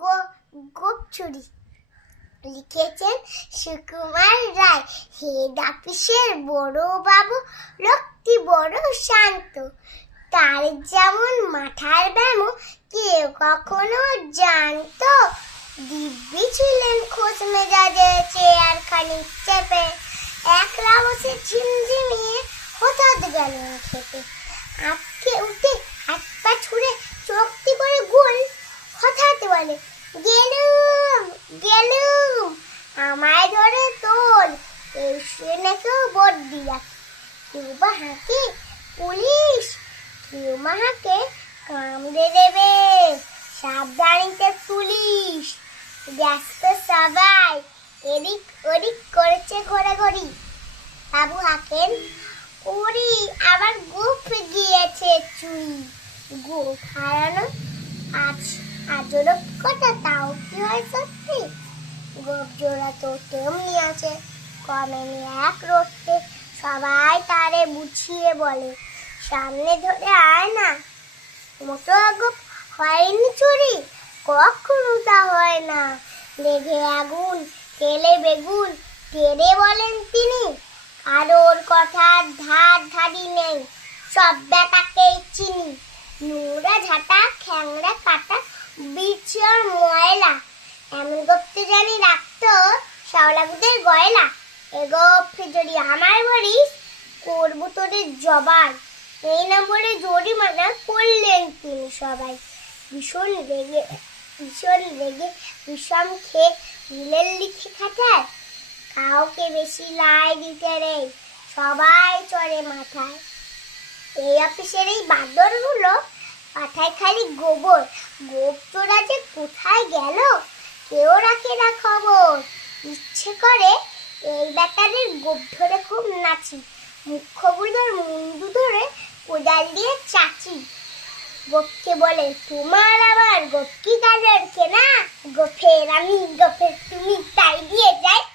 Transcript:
গো গোপছুরি লিখেছেন সুকুমার রায়। হেড অফিসের বড় বাবু লোকটি বড় শান্ত। তার যেমন মাথার ব্যামো কেউ কখনো জানতো। দিব্যি ছিলেন খোঁজ মেজাজে, চেয়ার খানিক চেপে। একলা বসে ঝিমঝিমিয়ে হঠাৎ গেলেন খেতে। আটকে উঠে হাত পা ছুঁড়ে চোখটি করে গোল হঠাৎ বলে গেলুম গেলুম, আমায় ধরে তোল এই শুনে কেউ বোট দিয়া। কেউ বা হাঁকে পুলিশ, কেউ বা হাঁকে কামড়ে দেবে। সাবধানিতে পুলিশ, ব্যস্ত সবাই, এদিক ওদিক করেছে ঘোরাঘুরি। বাবু হাঁকেন, ওরি, আবার গোপ গিয়েছে চুরি। গোপ হারানো আজ আজরব কথা তাও কি হয় সত্যি? গোপ জোড়া তো তেমনি আছে। কমেনি এক রোডতে সবাই তারে বুঝিয়ে বলে, সামনে ধরে আয় না। মোটো গোপ হয়নি চুরি? কখনো তা হয় না। লেগে আগুন, তেলে বেগুন, তেরে বলেন তিনি কারোর কথার ধার ধারি নেই। সব বেটাকেই চিনি। নোংরা ঝাঁটা খ্যাংরা কাটা বিচর ময়লা। এমন করতে জানি রাখতো শাওলাগুদের গয়লা। এগো যদি আমার বলিস, করব তোদের জবাই। এই না বলে জরিমানা করলেন তিনি সবাই। ভীষণ রেগে ভীষণ রেগে বিষম খেয়ে দিলেন লিখে খাতায়। কাউকে বেশি লাই দিতে নেই, সবাই চড়ে মাথায়। এই অফিসের এই বাঁদরগুলো মাথায় খালি গোবর। গোপ চোরা যে কোথায় গেল? কেউ রাখে না খবর। ইচ্ছে করে এই ব্যাটাদের গোপ ধরে খুব নাচি। মুখ্যগুলোর মুন্ডু ধরে কোদাল দিয়ে চাচি। গোপকে বলে, তোমার আবার গোপ কি কাজের কেনা? গোফের আমি গোফের তুমি তাই দিয়ে যাই